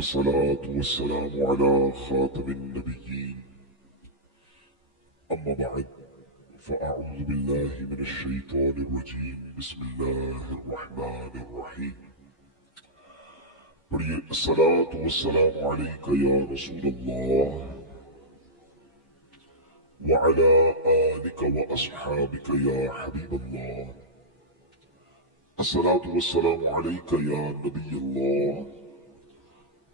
والصلاة والسلام على خاتم النبيين. أما بعد، فأعوذ بالله من الشيطان الرجيم. بسم الله الرحمن الرحيم. پڑھیے الصلاة والسلام عليك يا رسول الله وعلى آلك وأصحابك يا حبيب الله. الصلاة والسلام عليك يا نبي الله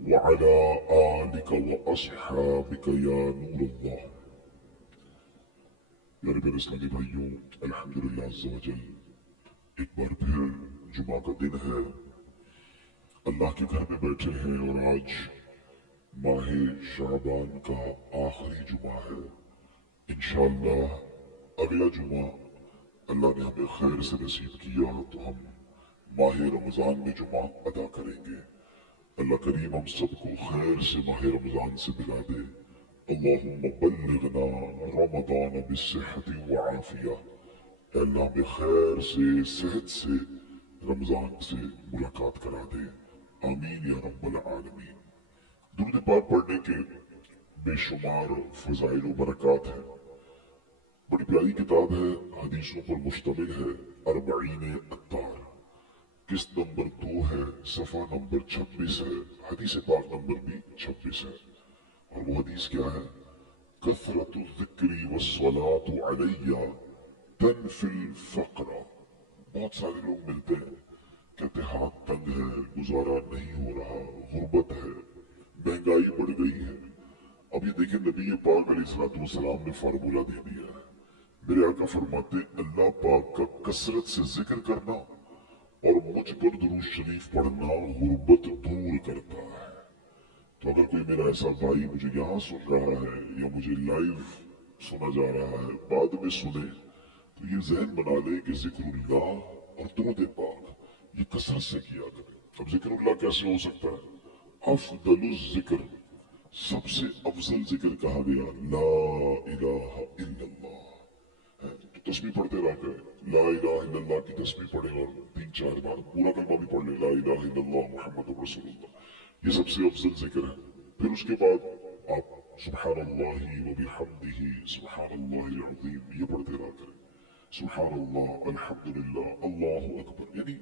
وعلى آلك وأصحابك يا نور الله. میرے پیارے اسلامی بھائیوں، الحمدللہ عز و جل ایک بار پھر جمعہ کا دن ہے، اللہ کے گھر میں بیٹھے ہیں اور آج ماہ شعبان کا آخری جمعہ ہے. انشاءاللہ اگلا جمعہ اللہ نے ہمیں خیر سے نصیب کیا تو ہم ماہ رمضان میں جمعہ ادا کریں گے. اللہ کریم ہم سب کو خیر سے ماہ رمضان سے ملا دے. اللہم بلغنا رمضان بالصحت وعافیہ. اے اللہ ہمیں خیر سے، صحت سے رمضان سے ملاقات کرا دے. آمین یا رب العالمین. درود پاک پڑھنے کے بے شمار فضائل و برکات ہیں. بڑی پیاری کتاب ہے، حدیثوں پر مشتمل ہے، اربعین اتار. قسط نمبر 2 ہے، صفحہ نمبر 26 ہے، حدیث پاک نمبر بھی 26 ہے. اور وہ حدیث کیا ہے؟ کثرت الذکر والصلاة علیہ تنفی الفقر. بہت سارے لوگ ملتے ہیں، کہتے ہاتھ تنگ ہے، گزارا نہیں ہو رہا، غربت ہے، مہنگائی بڑھ گئی ہے. اب یہ دیکھیں نبی پاک علیہ السلام نے فارمولہ دے دیا ہے. میرے آقا فرماتے اللہ پاک کا کثرت سے ذکر کرنا اور مجھ پر درود شریف پڑھنا غربت دور کرتا ہے. تو اگر کوئی میرا ایسا بھائی مجھے یہاں سن رہا ہے یا مجھے لائیو سنا جا رہا ہے، بعد میں سنے، تو یہ ذہن بنا لے کہ ذکر اللہ اور درود پاک یہ کثرت سے کیا کرے. اب ذکر اللہ کیسے ہو سکتا ہے؟ افضل الذکر، سب سے افضل ذکر کہا گیا لا الہ الا اللہ. تو تسبیح پڑھتے رہا کریں، لا الہ الا اللہ کی تسبیح پڑھیں اور 3-4 بار پورا کلمہ بھی پڑھ لیں، لا الہ الا اللہ محمد رسول اللہ. یہ سب سے افضل ذکر ہے. پھر اس کے بعد آپ سبحان اللہ وبحمدہ سبحان اللہ العظیم یہ پڑھتے رہا کریں. سبحان اللہ، الحمدللہ، اللہ اکبر. یعنی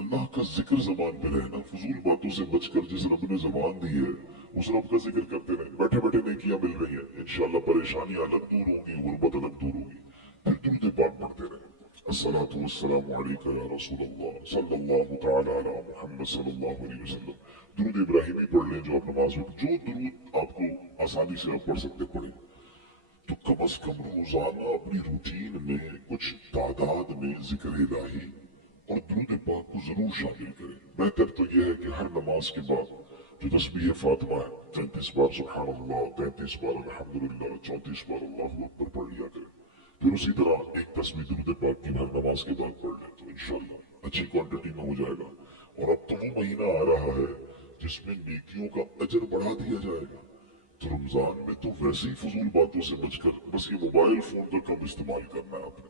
اللہ کا ذکر زبان پہ رہنا، فضول باتوں سے بچ کر جس رب نے زبان دی ہے اس رب کا ذکر کرتے رہیں. بیٹھے بیٹھے نیکیاں مل رہی ہیں، انشاءاللہ پریشانیاں الگ دور ہوں گی، غربت الگ دور ہوگی. پھر درود پاک پڑھتے رہیں. الصلاة والسلام علیک یا رسول اللہ صلی اللہ تعالی علی محمد صلی اللہ علیہ وسلم. درود ابراہیمی پڑھ لیں جو آپ نماز میں، جو درود آپ کو آسانی سے آپ پڑھ سکتے پڑھیں. تو کم از کم روزانہ اپنی روٹین میں کچھ تعداد میں ذکر الہی اور درود پاک کو ضرور شامل کریں. بہتر تو یہ ہے کہ ہر نماز کے بعد جو تسبیح فاطمہ ہے 33 بار سبحان اللہ، 33 بار الحمدللہ، 34 بار اللہ اکبر پڑھ لیا کریں. پھر اسی طرح ایک تسبیح درود پاک کی ہر نماز کے بعد پڑھ لیں تو انشاءاللہ اچھی کوانٹٹی میں ہو جائے گا. اور اب تو وہ مہینہ آ رہا ہے جس میں نیکیوں کا اجر بڑھا دیا جائے گا. تو رمضان میں تو ویسے ہی فضول باتوں سے بچ کر بس یہ موبائل فون کا کم استعمال کرنا ہے. آپ نے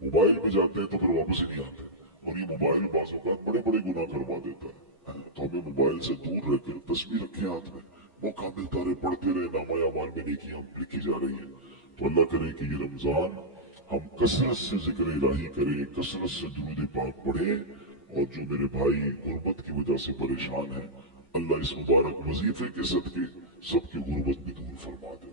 موبائل میں جاتے ہیں تو پھر واپس ہی نہیں آتے، اور یہ موبائل بعض اوقات بڑے بڑے گناہ کروا دیتا ہے. تو ہمیں موبائل سے دور رہ کر تسبیح رکھے ہاتھ میں، موقع ملتا رہے پڑھتے رہے، نامہ اعمال میں نیکیاں لکھی جا رہی ہیں. تو اللہ کرے کہ یہ رمضان ہم کثرت سے ذکر الہی کریں، کثرت سے درود پاک پڑھیں. اور جو میرے بھائی غربت کی وجہ سے پریشان ہیں، اللہ اس مبارک وظیفے کے صدقے سب کی غربت بھی دور فرما دے.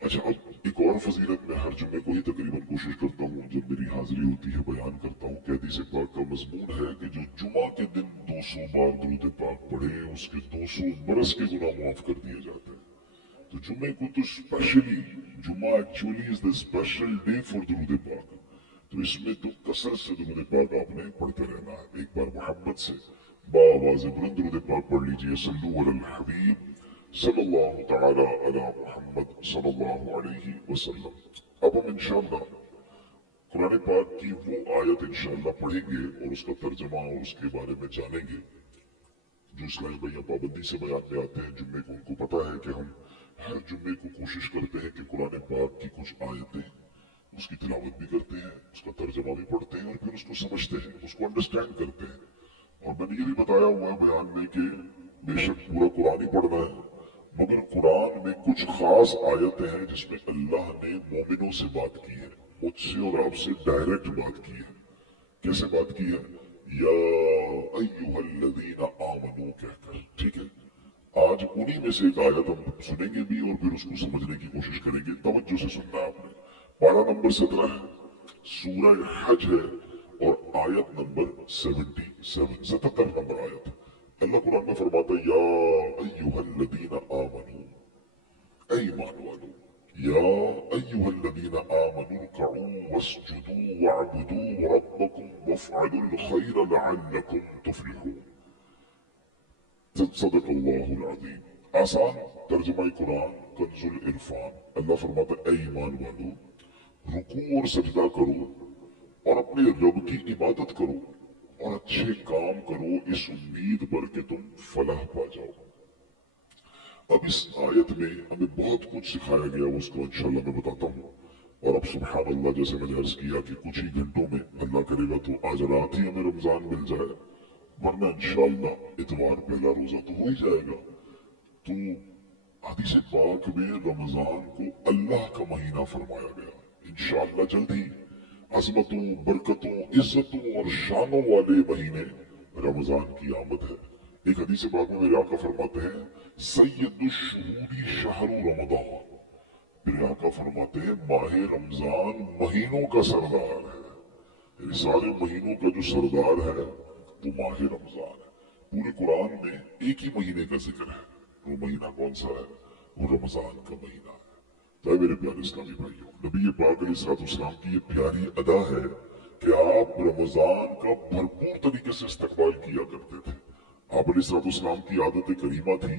اچھا، اب ایک اور فضیلت میں ہر جمعے کو ہی تقریباً کوشش کرتا ہوں جب میری حاضری ہوتی ہے بیان کرتا ہوں کہ حدیث پاک کا مضمون ہے کہ جو جمعہ کے دن 200 بار درود پاک پڑھے اس کے 200 برس کے گناہ معاف کر دیے جاتے ہیں. تو جمعے کو تو اسپیشلی، جمعہ actually is the special day for درود پاک. تو اس میں تو کثرت سے درود پاک آپ نے پڑھتے رہنا ہے. ایک بار محبت سے بآواز بلند درود پاک پڑھ لیجئے. صلو علی الحبیب صلی اللہ تعالی علی محمد صلی اللہ علیہ وسلم. اب ہم انشاءاللہ قرآن پاک کی وہ آیت انشاءاللہ پڑھیں گے اور اس کا ترجمہ اور اس کے بارے میں جانیں گے. جو اسلامی بھائیاں پابندی سے بیان میں آتے ہیں جمعے کو، ان کو پتہ ہے کہ ہم ہر جمعے کو کوشش کرتے ہیں کہ قرآن پاک کی کچھ آیتیں اس کی تلاوت بھی کرتے ہیں، اس کا ترجمہ بھی پڑھتے ہیں اور پھر اس کو سمجھتے ہیں، اس کو انڈرسٹینڈ کرتے ہیں. اور میں نے یہ بھی بتایا ہوا ہے بیان میں کہ बेशक पूरा कुरान ही पढ़ना है, मगर कुरान में कुछ खास आयतें हैं जिसमें अल्लाह ने मोमिनों से बात की है, मुझसे और आपसे डायरेक्ट बात की है। कैसे बात की है? या अय्युहल्लज़ीना आमनू कहकर, ठीक है। आज उन्हीं में से एक आयत हम सुनेंगे भी और फिर उसको समझने की कोशिश करेंगे। तवज्जो से सुनना है आपने। पारा नंबर 17 है, सूरह हज है और आयत नंबर 77 नंबर आयत। अल्लाह कुरान में फरमाता है या अय्युहल्लज़ीना आमनू, ऐ ईमान वालो, या अय्युहल्लज़ीना आमनू रुकऊ वस्जुदू वअबुदू रब्बकुम वफ़अलुल खैर लअल्लकुम तुफलिहून। सदक़ल्लाहुल अज़ीम। आसान तर्जुमा कुरान कंजुल इरफान। अल्लाह फरमाता है ऐ ईमान वालो, रुकू और सजदा करो और अपने रब की इबादत करो और अच्छे काम करो इस उम्मीद पर कि तुम फलाह पा जाओ। अब इस आयत में हमें बहुत कुछ सिखाया गया, उसको इंशाल्लाह मैं बताता हूँ। और अब सुभान अल्लाह, जैसे मैंने अर्ज किया कि कुछ ही घंटों में अल्लाह करेगा तो आज रात ही हमें रमजान मिल जाए, वरना इंशाल्लाह इतवार पहला रोजा तो हो ही जाएगा। तो हदीस पाक में रमजान को अल्लाह का महीना फरमाया गया। इंशाअल्लाह जल्दी अजमतों, बरकतों, इज्जतों और शानों वाले महीने रमजान की आमद है। एक हदीस पाक में मेरे आका फरमाते हैं सय्यदुश्शुहूरी शहरु रमजान। मेरे आका फरमाते हैं माह रमजान महीनों का सरदार है, यानी सारे महीनों का जो सरदार है वो माह रमजान है। पूरे कुरान में एक ही महीने का जिक्र है, वो महीना कौन सा है? वो रमजान का महीना है। तो मेरे प्यारे इस्लामी भाइयों, नबी पाक अलैहिस्सलाम की ये प्यारी अदा है कि आप रमजान का भरपूर तरीके से इस्तकबाल किया करते थे। आप अलैहिस्सलाम की आदत करीमा थी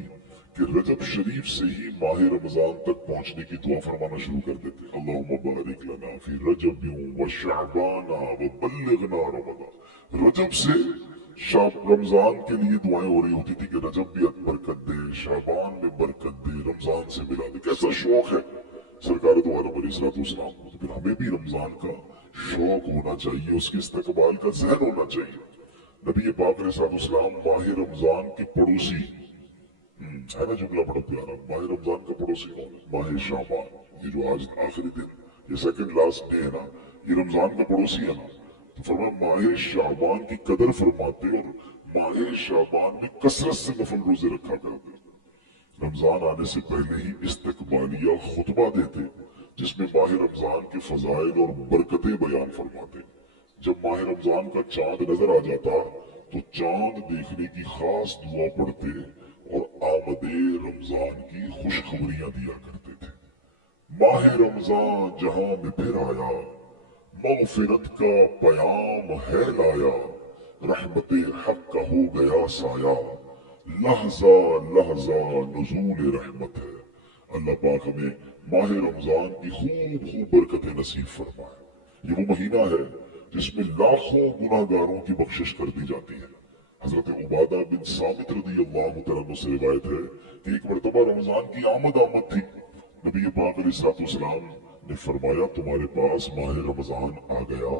कि रजब शरीफ से ही माह रमजान तक पहुंचने की दुआ फरमाना शुरू कर देते। अल्लाहुम्मा बारिक लना फी रजबिन व शअबाना व बल्लिगना रमजान। रजब से रमजान के लिए दुआएं हो रही होती थी कि रजब भी बरकत दे, शाबान में बरकत दे, रमजान से मिला दे। कैसा शौक है सरकार दो आलम अलैहिस्सलाम को। तो फिर हमें भी रमजान का शौक होना चाहिए, उसके इस्तकबाल का ज़हन होना चाहिए। नबी पाक अलैहिस्सलाम माह रमजान के पड़ोसी है ना, जुमला बड़ा प्यारा। माह रमजान का पड़ोसी कौन है? माह शाबान, ये जो आज आखिरी दिन, ये सेकंड लास्ट डे है ना, ये रमजान का पड़ोसी है ना। तो फरमाया माह शाबान की कदर फरमाते और माह शाबान में कसरत से नफल रोजे रखा करते। रमजान आने से पहले ही इस्तकबालिया खुतबा देते जिसमें माह रमजान के फजाइल और बरकतें बयान फरमाते। जब माह रमजान का चांद नजर आ जाता तो चांद देखने की खास दुआ पढ़ते और आमदे रमजान की खुशखबरियां दिया करते थे। माह रमजान जहां में फिर आया, मगफिरत का पयाम है लाया, रहमत हक का हो गया साया, लहजा लहजा नुज़ूल रहमत है। अल्लाह पाक हमें माह रमजान की खूब खूब बरकतें नसीब फरमाए। ये वो महीना है जिसमें लाखों गुनाहगारों की बख्शिश कर दी जाती है। हजरत उबादा बिन सामित रदी अल्लाह तआला से रिवायत है कि एक मरतबा रमजान की आमद थी। नबी पाक अलैहिस्सलाम ने फरमाया तुम्हारे पास माह रमजान आ गया,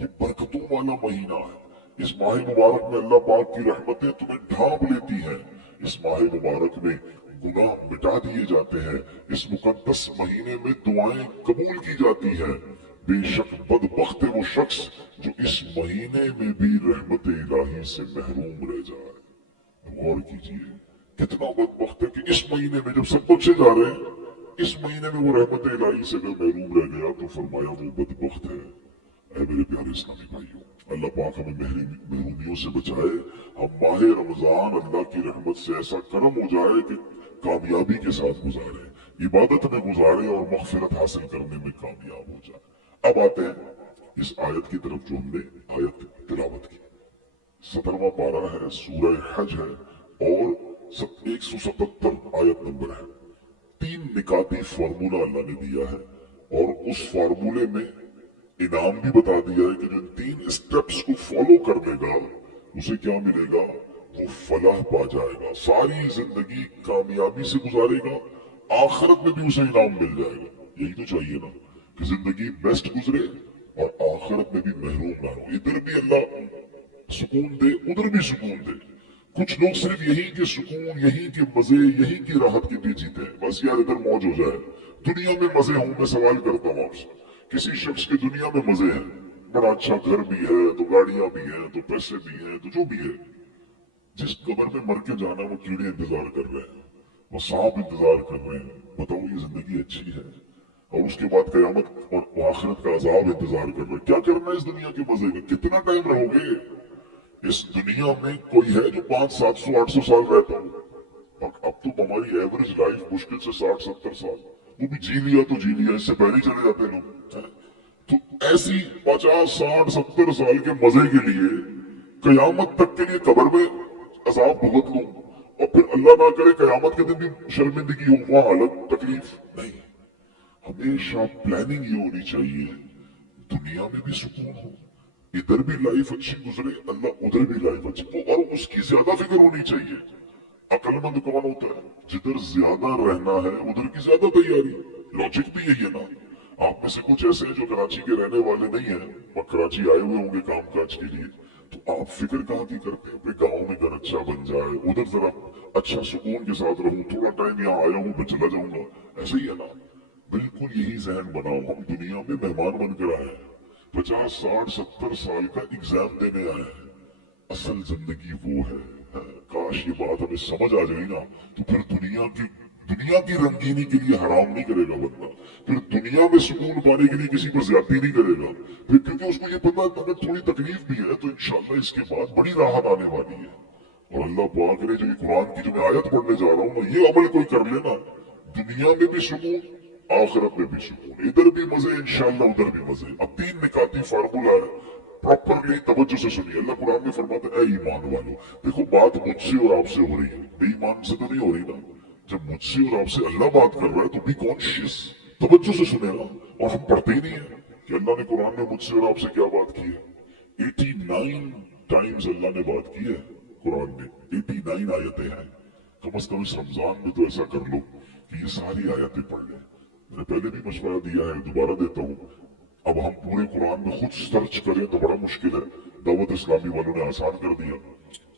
ये बरकतों वाला महीना है। इस माह मुबारक में अल्लाह पाक की रहमतें तुम्हें ढांप लेती हैं। इस माह मुबारक में गुनाह मिटा दिए जाते हैं। इस मुकद्दस महीने में दुआएं कबूल की जाती हैं। बेशक बदबख्त है वो शख्स जो इस महीने में भी रहमत इलाही से महरूम रह जाए। गौर कीजिए कितना बदबख्त है कि इस महीने में जब सब बख्शे जा रहे हैं, इस महीने में वो रहमत इलाही से अगर महरूम रह गया तो फरमाया वो बदबख्त है। ऐ मेरे प्यारे इस्लामी भाइयों, अल्लाह पाक हमें महरूमियों से बचाए। हम माह रमजान अल्लाह की रहमत से ऐसा करम हो जाए कि कामयाबी के साथ गुजारे, इबादत में गुजारे और मगफिरत हासिल करने में कामयाब हो जाए। अब आते हैं इस आयत की तरफ जो हमने आयत तिलावत की। 17वां पारा है, सूरह हज है और 177 आयत नंबर है। 3 निकाती फार्मूला अल्लाह ने दिया है और उस फार्मूले में इनाम भी बता दिया है कि जो 3 स्टेप्स को फॉलो कर लेगा उसे क्या मिलेगा? वो फलाह पा जाएगा, सारी जिंदगी कामयाबी से गुजारेगा, आखिरत में भी उसे इनाम मिल जाएगा। यही तो चाहिए ना कि जिंदगी बेस्ट गुजरे और आखिरत में भी महरूम ना हो। इधर भी अल्लाह सुकून दे, उधर भी सुकून दे। कुछ लोग सिर्फ यही के सुकून, यही के मजे, यही की राहत के लिए जीते हैं। बस यार इधर मौज हो जाए, दुनिया में मजे हों। मैं सवाल करता हूँ आपसे, किसी शख्स के दुनिया में मजे हैं, बड़ा अच्छा घर भी है, तो गाड़ियां भी हैं, तो पैसे भी हैं, तो जो भी है, जिस कब्र में मर के जाना वो कीड़े इंतजार कर रहे हैं, वो सांप इंतजार कर रहे हैं। बताओ ये जिंदगी अच्छी है? और उसके बाद कयामत और आखिरत का अजाब इंतजार कर रहे हैं। क्या करना है इस दुनिया के मजे में? कितना टाइम रहोगे इस दुनिया में? कोई है जो 500, 700, 800 साल रहता हो? और अब तो हमारी एवरेज लाइफ मुश्किल से 60, 70 साल, वो भी जी लिया तो जी लिया, इससे पहले ही चले जाते लोग। तो ऐसी 50, 60, 70 साल के मजे के लिए कयामत तक के लिए कब्र में अजाब भुगत लूं, और फिर अल्लाह ना करे कयामत के दिन भी शर्मिंदगी हो, वहां अलग तकलीफ नहीं। हमेशा प्लानिंग ये होनी चाहिए, दुनिया में भी सुकून हो, इधर भी लाइफ अच्छी गुजरे, अल्लाह उधर भी लाइफ अच्छी हो, और उसकी ज्यादा फिक्र होनी चाहिए। अक्लमंद कौन होता है? जिधर ज्यादा रहना है उधर की ज्यादा तैयारी। लॉजिक भी यही है ना। आप में से कुछ ऐसे हैं जो कराची के रहने वाले नहीं हैं, और कराची आए हुए होंगे कामकाज के लिए, तो आप फिक्र कहाँ की करते हैं? अपने गाँव में घर अच्छा बन जाए, उधर जरा अच्छा सुकून के साथ रहूं, थोड़ा टाइम यहाँ आया हूं मैं चला जाऊंगा, ऐसे ही है ना। बिल्कुल यही जहन बनाओ। हम दुनिया में मेहमान बनकर आए हैं, 50, 60, 70 साल का एग्जाम देने आए हैं। असल जिंदगी वो है। काश ये बात हमें समझ आ जाए ना, तो फिर दुनिया की रंगीनी के लिए हराम नहीं करेगा बंदा, फिर दुनिया में सुकून पाने के लिए किसी पर ज्यादती नहीं करेगा, फिर क्योंकि उसको ये पता है अगर थोड़ी तकलीफ भी है तो इंशाल्लाह इसके बाद बड़ी राहत आने वाली है। और अल्लाह पाक ने जो ये कुरान की जो मैं आयत पढ़ने जा रहा हूँ ना, ये अमल कोई कर लेना, दुनिया में भी सुकून, आखिरत में भी सुकून, इधर भी मजे इंशाल्लाह उधर भी मजे। अब 3 निकाती फार्मूला है, प्रॉपरली तवज्जो से सुनिए। अल्लाह कुरान में फरमाता है, ऐ ईमान वालों, देखो बात मुझसे और आपसे हो रही है, बेईमान से तो नहीं हो रही ना। जब मुझसे और आपसे अल्लाह बात कर रहा है तो बी कॉन्शियस, तवज्जो से सुनेगा। और हम पढ़ते ही नहीं है कि अल्लाह ने कुरान में मुझसे और आपसे क्या बात की है। 89 टाइम्स अल्लाह ने बात की है कुरान में, 89 आयतें हैं। कम अज कम इस रमजान में तो ऐसा कर लो कि ये सारी आयतें पढ़ लें। मैंने पहले भी मशवरा दिया है, दोबारा देता हूँ। अब हम पूरे कुरान में खुद सर्च करें तो बड़ा मुश्किल है, दावत इस्लामी वालों ने आसान कर दिया।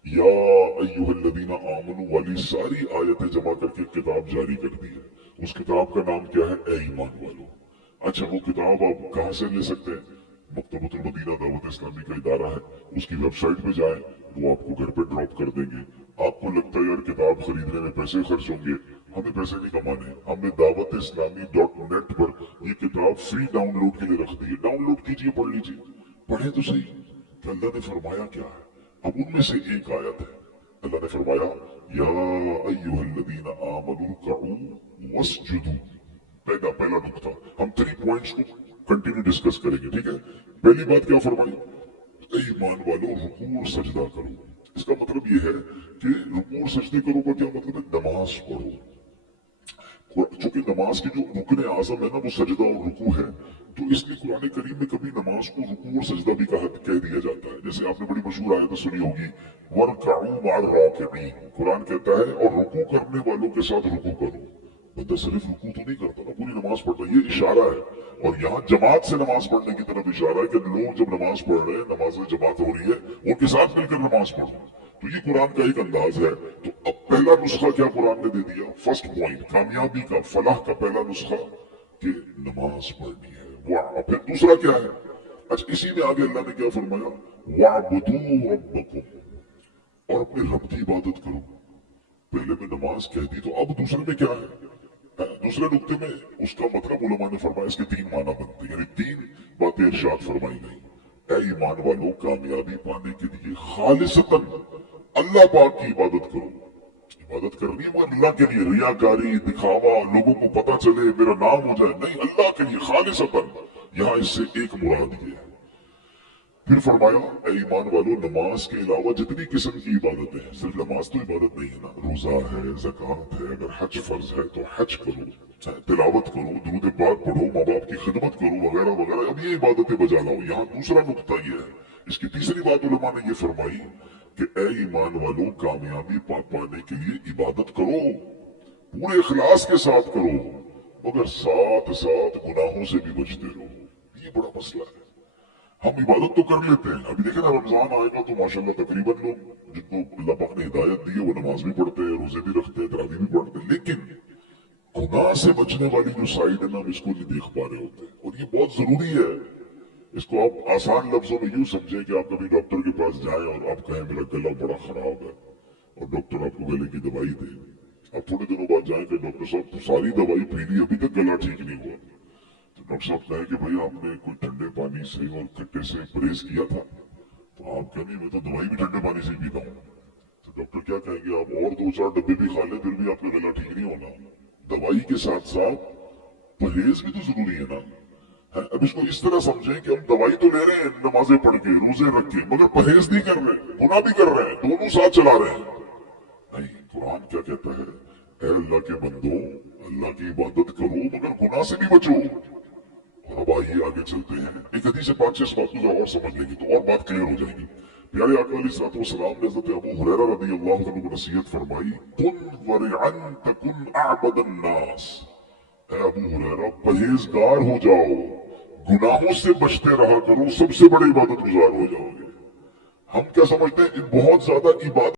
या अय्युहल्लज़ीना आमनू वाली सारी आयतें जमा करके किताब जारी कर दी है। उस किताब का नाम क्या है? ए ईमान वालों। अच्छा, वो किताब आप कहाँ से ले सकते हैं? मकतबतुल मदीना दावत इस्लामी का इदारा है, उसकी वेबसाइट पे जाएं, वो आपको घर पे ड्रॉप कर देंगे। आपको लगता है यार किताब खरीदने में पैसे खर्च होंगे, हमें पैसे नहीं कमाने, हमने दावत इस्लामी .net पर ये किताब फ्री डाउनलोड के लिए रख दी है। डाउनलोड कीजिए, पढ़ लीजिए, पढ़े तो सही कि अल्लाह ने फरमाया क्या है। अब उनमें से एक आयत है, अल्लाह ने फरमाया, या अय्युहल्लज़ीना आमनू रकऊ वस्जुदू। पहला पहला नुकता, हम 3 पॉइंट्स को कंटिन्यू डिस्कस करेंगे, ठीक है। पहली बात क्या फरमाई? ईमान वालों, रुकू और सजदा करो। इसका मतलब यह है कि रुकू और सजदे करो का क्या मतलब है? नमाज पढ़ो। चूंकि नमाज की जो रुकने आजम है ना, वो सजदा और रुकू है, तो इसलिए कुरान करीम में कभी नमाज को रुकू और सजदा भी कह दिया जाता है। जैसे आपने बड़ी मशहूर आयत सुनी होगी, वरकऊ मअर राकिबीन। कुरान कहता है और रुकू करने वालों के साथ रुकू करो। बंदा सिर्फ रुकू तो नहीं करता ना, पूरी नमाज पढ़ता, ये इशारा है। और यहाँ जमात से नमाज पढ़ने की तरफ इशारा है कि लोग जब नमाज पढ़ रहे हैं, नमाज जमात हो रही है, उनके साथ मिलकर नमाज पढ़ो। तो ये कुरान का एक अंदाज है। तो अब पहला नुस्खा क्या कुरान ने दे दिया? फर्स्ट पॉइंट, कामयाबी का, फलाह का पहला नुस्खा कि नमाज पढ़नी है। वाह, फिर दूसरा क्या है? अच्छा, इसी में आगे अल्लाह ने क्या फरमाया? वाबुदू रब्बकुम, और अपने रब की इबादत करो। पहले में नमाज कह दी, तो अब दूसरे में क्या है? दूसरे नुक्ते में उसका मतलब उलमा ने फरमाया इसके 3 माना बनते हैं, यानी 3 बातें इरशाद फरमाई गई। ऐ ईमान वालों, कामयाबी पाने के लिए खालिसतन अल्लाह पाक की इबादत करो। इबादत करनी है मगर अल्लाह के लिए, रियाकारी, दिखावा, लोगों को पता चले, मेरा नाम हो जाए, नहीं, अल्लाह के लिए खालिसतन। यहां इससे एक मुराद ये है। फिर फरमाया, ऐ ईमान वालों, नमाज के अलावा जितनी किस्म की इबादतें हैं, सिर्फ नमाज तो इबादत नहीं है ना, रोजा है, ज़कात है, अगर हज फर्ज है तो हज करो, तिलावत करो, दुरूद पाक पढ़ो, माँ बाप की खिदमत करो, वगैरह वगैरह। अब ये इबादतें बजा लाओ। यहाँ दूसरा नुकता ये है, इसकी तीसरी बात उलमा ने ये फरमाई कि ऐ ईमान वालों, कामयाबी पाने के लिए इबादत करो, पूरे इखलास के साथ करो, मगर साथ साथ गुनाहों से भी बचते रहो। ये बड़ा मसला है। हम इबादत तो कर लेते हैं, अभी देखे ना रमजान आएगा तो माशाल्लाह तकरीबन लोग जिनको अल्लाह पाक ने हिदायत दी है वो नमाज भी पढ़ते हैं, रोजे भी रखते हैं, तरावी भी पढ़ते हैं, लेकिन गुनाह से बचने वाली जो साइड है ना हम इसको नहीं देख पा रहे होते, और ये बहुत जरूरी है। इसको आप आसान लफ्जों में यूं समझें कि आप कभी डॉक्टर के पास जाए और आप कहें मेरा गला बड़ा खराब है और डॉक्टर आपको गले की दवाई दे, आप थोड़े दिनों बाद जाए कि डॉक्टर साहब तो सारी दवाई पी ली अभी तक गला ठीक नहीं हुआ, तो डॉक्टर साहब कहें कि भाई आपने कोई ठंडे पानी से और खट्टे से परहेज किया था, तो आप कहेंगे मैं तो दवाई भी ठंडे पानी से ही पीता हूँ, तो डॉक्टर क्या कहेंगे आप और 2-4 डब्बे भी खा लें फिर भी आपका गला ठीक नहीं होना। दवाई के साथ साथ परहेज भी तो जरूरी है ना। अब इसको इस तरह समझें कि हम दवाई तो ले रहे हैं नमाजें पढ़ के रोजे रख के, मगर परहेज नहीं कर रहे, गुनाह भी कर रहे हैं, दोनों साथ चला रहे हैं। नहीं, कुरान क्या कहता है, ऐ अल्लाह के बंदो अल्लाह की इबादत करो मगर गुनाह से भी बचो। और अब आइए आगे चलते हैं, एक हदीस पाक से इस बात को और समझ लेंगे तो और बात क्लियर हो जाएगी। प्यारे आका अलैहिस्सलाम ने हज़रत अबू हुरैरा रज़ियल्लाहु अन्हु को नसीहत फरमाई, कुन वरिअन तकुन अअबदन नास, ऐ अबू हुरैरा परहेजगार हो जाओ, गुनाहों से बचते रहा करो, सबसे बड़े इबादत गुजार हो जाओगे। हम क्या समझते हैं बहुत ज्यादा इबादत